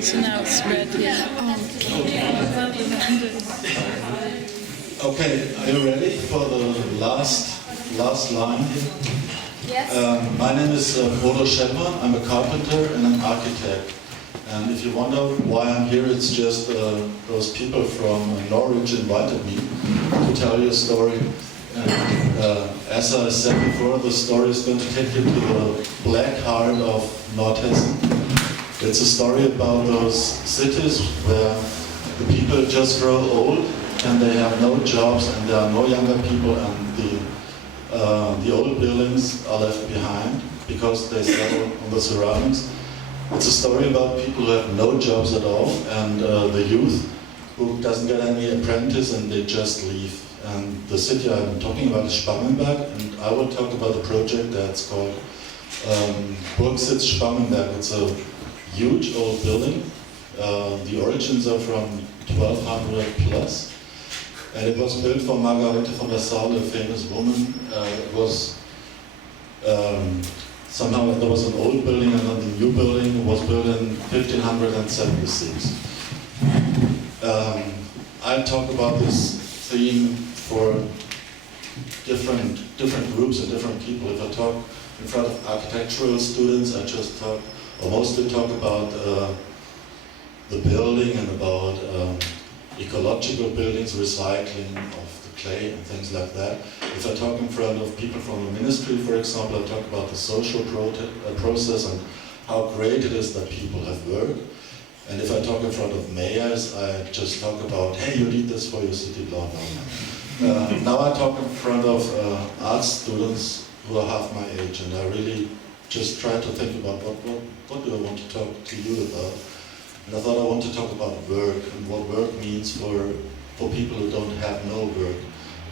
So now it's red here. Okay, are you ready for the last line here? Yes. My name is Bodo Schellhorn. I'm a carpenter and an architect. And if you wonder why I'm here, it's just those people from Norwich invited me to tell you a story. And as I said before, the story is going to take you to the black heart of Nordhessen. It's a story about those cities where the people just grow old and they have no jobs and there are no younger people, and the old buildings are left behind because they settle on the surroundings. It's a story about people who have no jobs at all, and the youth who doesn't get any apprentice and they just leave. And the city I'm talking about is Spangenberg, and I will talk about a project that's called Burgsitz Spangenberg. It's a huge old building. The origins are from 1200 plus, and it was built for Margarete von der Saale, a famous woman. It was somehow there was an old building, and then the new building was built in 1576. I'll talk about this theme for different groups and different people. If I talk in front of architectural students, I just talk, or mostly talk about the building and about ecological buildings, recycling of the clay and things like that. If I talk in front of people from the ministry, for example, I talk about the social process and how great it is that people have work. And if I talk in front of mayors, I just talk about, hey, you need this for your city, blah, blah, blah. Now I talk in front of art students who are half my age, and I really just try to think about what do I want to talk to you about. And I thought I want to talk about work and what work means for people who don't have no work.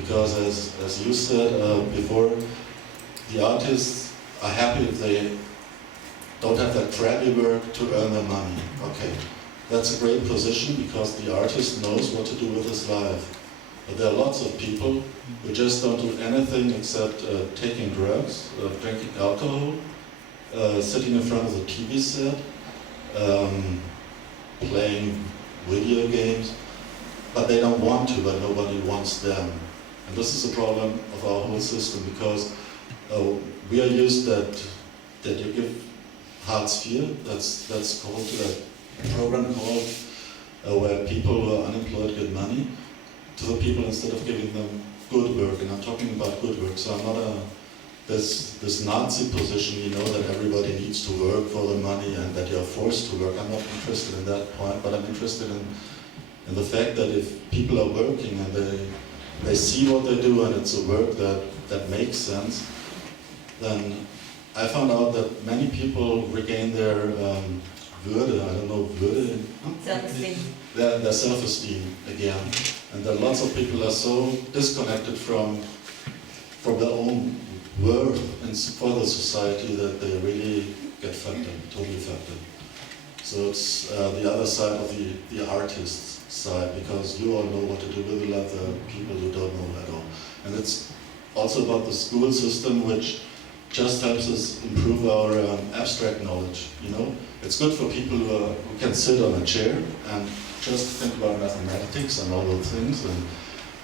Because as you said before, the artists are happy if they don't have that crappy work to earn their money. Okay, that's a great position because the artist knows what to do with his life. But there are lots of people who just don't do anything except taking drugs, drinking alcohol, sitting in front of the TV set, playing video games, but they don't want to, but nobody wants them. And this is a problem of our whole system, because we are used that you give Hartz IV, that's called a program called where people who are unemployed get money to the people instead of giving them good work. And I'm talking about good work, so I'm not this Nazi position, you know, that everybody needs to work for the money and that you're forced to work. I'm not interested in that point, but I'm interested in the fact that if people are working and they see what they do and it's a work that makes sense, then I found out that many people regain their Würde, I don't know, Würde? Self-esteem. Their self-esteem again. And that lots of people are so disconnected from their own worth and for the society that they really get fucked up, totally fucked up. So it's the other side of the artist's side, because you all know what to do with the other people who don't know at all. And it's also about the school system, which just helps us improve our abstract knowledge, you know? It's good for people who can sit on a chair and just think about mathematics and all those things, and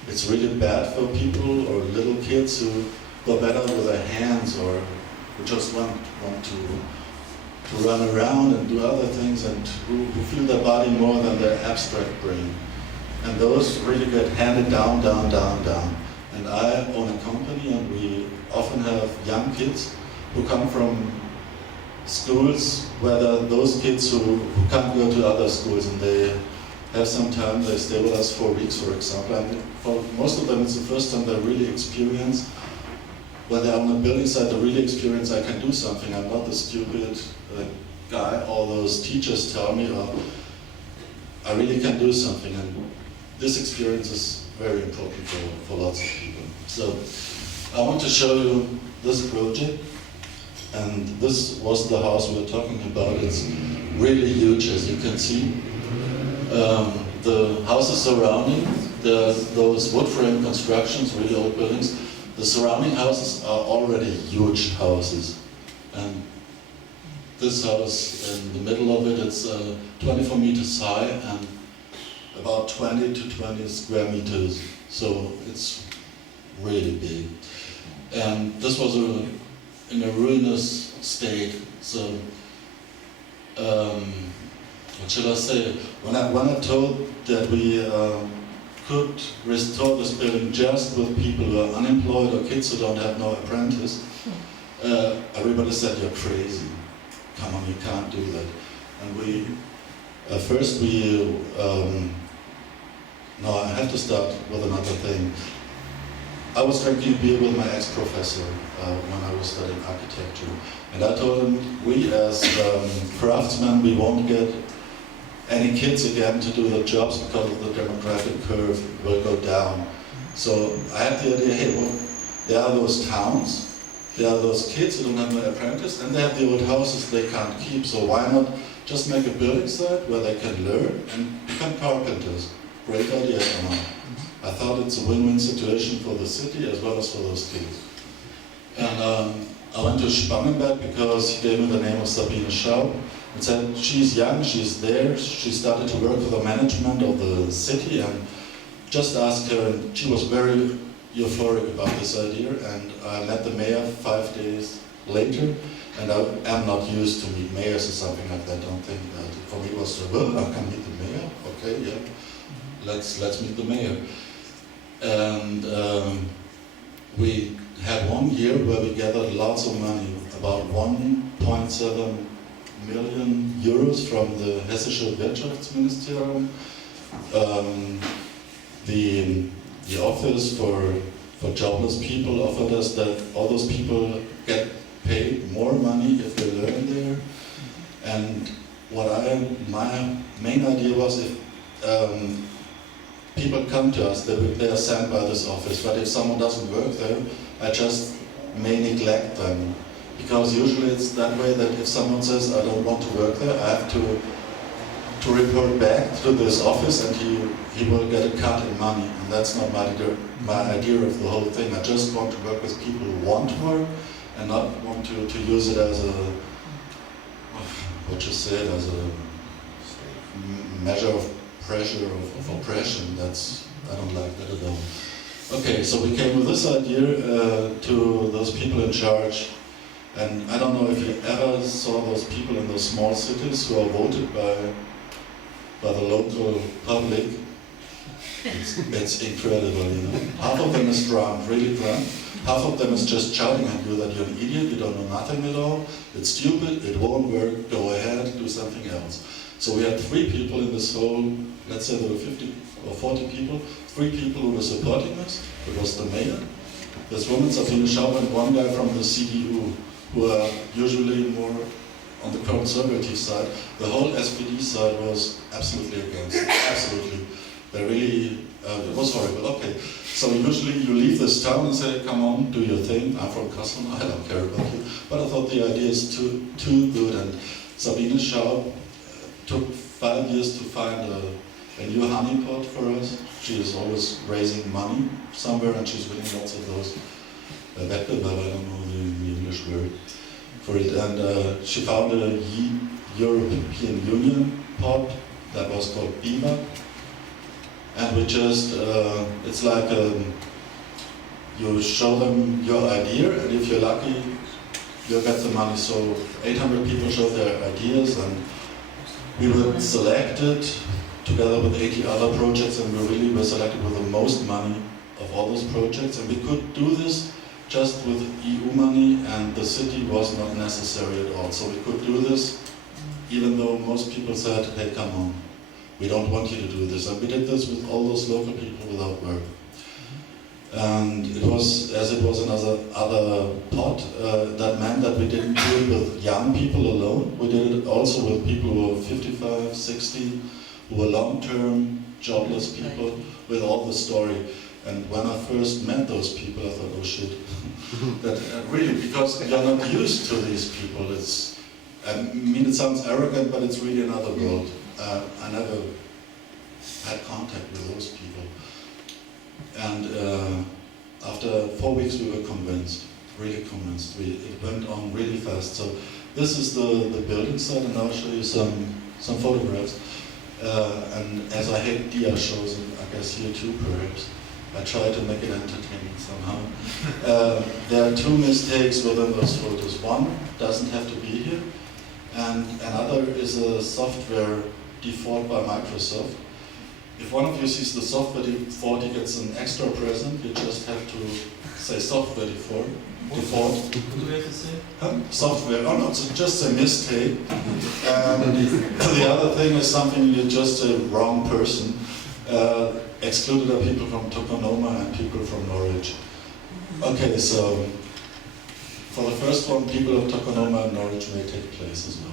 it's really bad for people or little kids who go better with their hands or who just want to run around and do other things and who feel their body more than their abstract brain. And those really get handed down, down, down, down. And I own a company, and we often have young kids who come from schools where there are those kids who can't go to other schools, and they have some time, they stay with us 4 weeks, for example. And for most of them, it's the first time they really experience, when they're on the building site, they really experience I can do something. I'm not the stupid guy all those teachers tell me, or I really can do something. And this experience is very important for lots of people. So I want to show you this project, and this was the house we were talking about. It's really huge, as you can see. The houses surrounding, those wood frame constructions, really old buildings. The surrounding houses are already huge houses, and this house in the middle of it. It's 24 meters high and about 20 to 20 square meters. So it's really big. And this was in a ruinous state. So, what shall I say? When I told that we could restore this building just with people who are unemployed or kids who don't have no apprentice, everybody said, "You're crazy. Come on, you can't do that." And we, first we, no, I have to start with another thing. I was drinking beer with my ex-professor when I was studying architecture. And I told him, we as craftsmen, we won't get any kids again to do the jobs because of the demographic curve will go down. So I had the idea, hey, well, there are those towns, there are those kids who don't have an apprentice, and they have the old houses they can't keep. So why not just make a building site where they can learn and become carpenters? Great idea, Emma. I thought it's a win-win situation for the city as well as for those kids. And I went to Spangenberg because he gave me the name of Sabine Schaub and said, she's young, she's there, she started to work for the management of the city, and just asked her, and she was very euphoric about this idea. And I met the mayor 5 days later, and I am not used to meet mayors or something like that. I don't think that. For me it was, well, I can meet the mayor, okay, yeah. Let's meet the mayor. And we had 1 year where we gathered lots of money, about 1.7 million euros from the Hessische Wirtschaftsministerium. The office for jobless people offered us that all those people get paid more money if they learn there. And my main idea was, if people come to us, they are sent by this office, but if someone doesn't work there, I just may neglect them. Because usually it's that way that if someone says, I don't want to work there, I have to report back to this office, and he will get a cut in money. And that's not my idea of the whole thing. I just want to work with people who want to work, and not want to use it as a, what you say, as a measure of pressure, of oppression. I don't like that at all. Okay, so we came with this idea to those people in charge. And I don't know if you ever saw those people in those small cities who are voted by the local public. It's incredible, you know. Half of them is drunk, really drunk. Half of them is just shouting at you that you're an idiot, you don't know nothing at all. It's stupid, it won't work, go ahead, do something else. So we had 3 people in this whole, let's say there were 50 or 40 people, 3 people who were supporting us. It was the mayor, this woman, Sabine Schaub, and one guy from the CDU, who are usually more on the conservative side. The whole SPD side was absolutely against it, absolutely. They really, it was horrible. Okay, so usually you leave this town and say, come on, do your thing. I'm from Kassel, I don't care about you. But I thought the idea is too good. And Sabine Schaub took 5 years to find a new honeypot for us. She is always raising money somewhere, and she's winning lots of those Wettbewerb, I don't know the English word for it. And she found a European Union pot that was called BIMA. And we just, it's like you show them your idea, and if you're lucky, you'll get the money. So 800 people showed their ideas, and we were selected together with 80 other projects, and we really were selected with the most money of all those projects. And we could do this just with EU money, and the city was not necessary at all. So we could do this, even though most people said, hey, come on, we don't want you to do this. And we did this with all those local people without work. And it was, as it was another pot, that meant that we didn't do it with young people alone. We did it also with people who were 55, 60, who were long-term, jobless people, with all the story. And when I first met those people, I thought, oh shit. That really, because you're not used to these people. I mean, it sounds arrogant, but it's really another world. I never had contact with those people. And after 4 weeks we were convinced, really convinced. It went on really fast. So This is the building site, and I'll show you some photographs. And as I hate dia shows, and I guess you too perhaps, I try to make it entertaining somehow. There are two mistakes within those photos. One doesn't have to be here, and another is a software default by Microsoft. If one of you sees the software default, he gets an extra present. You just have to say software default. What do we have to say? Software. Oh no, it's just a mistake. The other thing is something you're just a wrong person. Excluded are people from Tokonoma and people from Norwich. Okay, so for the first one, people of Tokonoma and Norwich may take place as well.